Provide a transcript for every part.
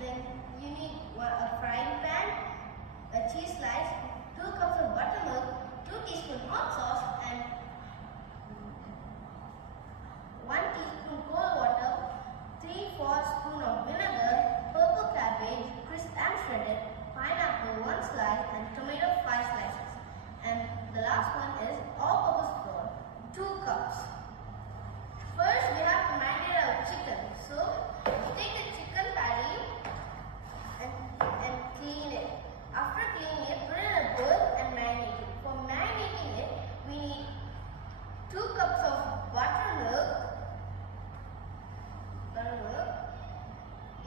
Then you need a frying pan, a cheese slice, 2 cups of buttermilk, 2 teaspoons hot sauce, and 1 teaspoon cold water, 3/4 spoon of vinegar, purple cabbage, crisp and shredded, pineapple 1 slice, and tomato 5 slices. And the last one is all-purpose flour, 2 cups. First, we have to marinate our chicken. So, you take the chicken patty and clean it. After cleaning it, put it in a bowl and marinate it. For marinating it, we need 2 cups of buttermilk.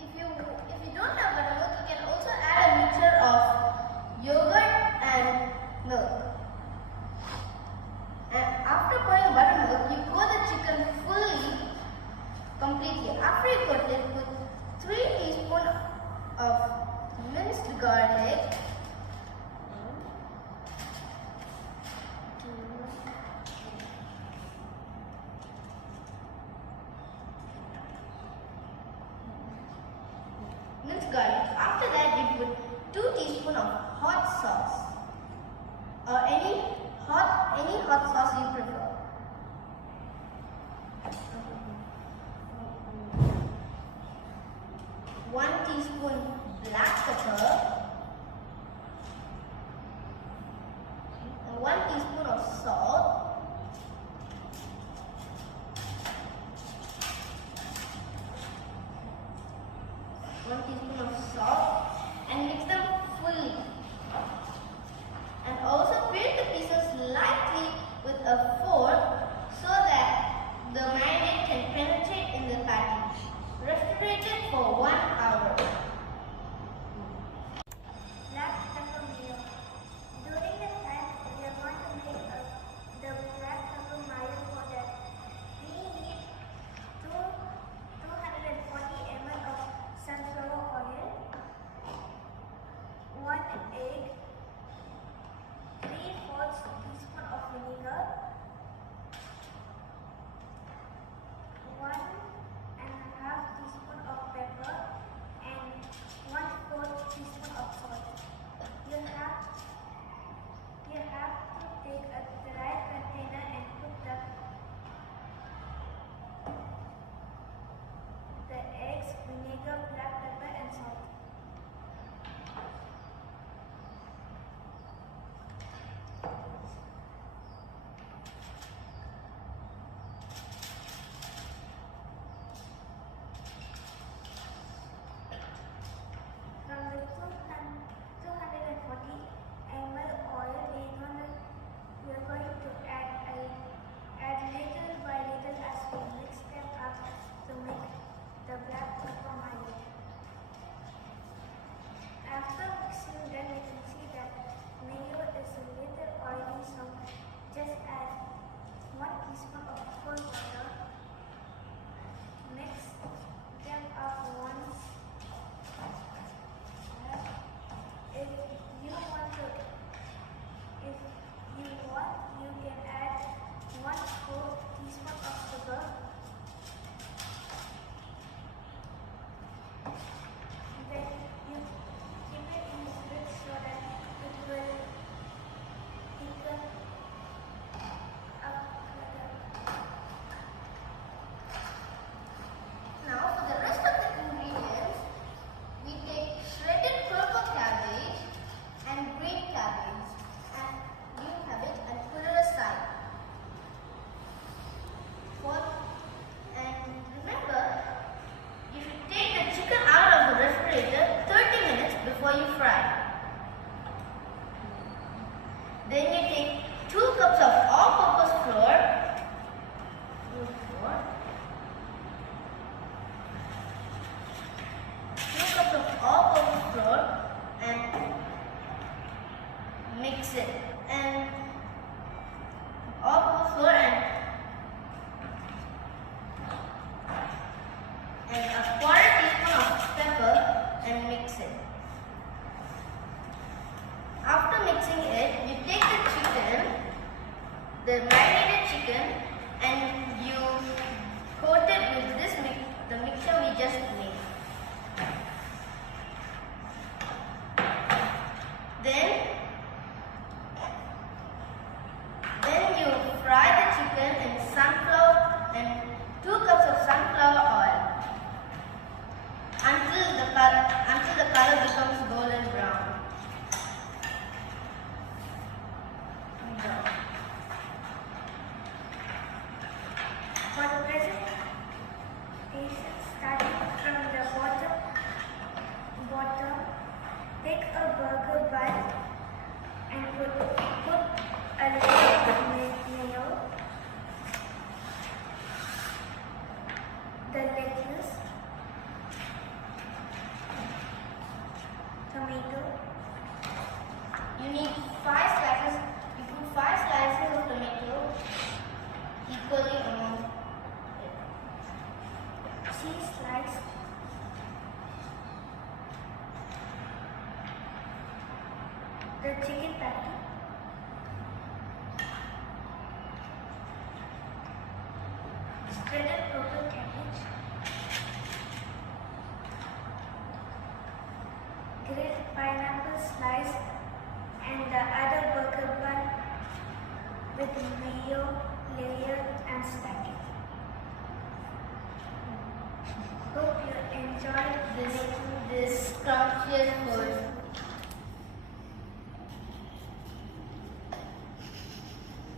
If you don't have buttermilk, you can also add a mixture of yogurt and milk. And after pouring buttermilk, you coat the chicken completely. After you coat it, put 3 teaspoons of minced garlic, After that, you put 2 teaspoons of hot sauce, or any hot sauce you prefer. 1 teaspoon black pepper, and 1 teaspoon of salt, and mix them fully. And also grate the pieces lightly with a fork so that the marinade can penetrate in the patty. Refrigerate it for 1 hour. Black pepper mayo. During the time we are going to make the black pepper mayo for that, we need 240 ml of sunflower oil, 1 egg, 3/4 teaspoon of vinegar, 1.5 teaspoon of pepper, and 1/4 teaspoon of salt. You have to take a dry container and put the eggs, vinegar, black pepper, and salt. From the 240 ml oil, we are going to add little by little as we mix them up to make the black pepper mayo. After mixing them, you can see that mayo is a little oily, so just add 1 teaspoon of cold water. Mix them up once. If you want, you can add 1/4 teaspoon of sugar. Then you keep it in the fridge so that it will thicken up further. Now for the rest of the ingredients, we take shredded purple cabbage and green cabbage and green cabbage and put it aside. And remember, you should take the chicken out of the refrigerator 30 minutes before you fry. the chicken patty, shredded purple cabbage, grilled pineapple slice, and the other burger bun with mayo layer and stacking. Hope you enjoyed This scrumptious food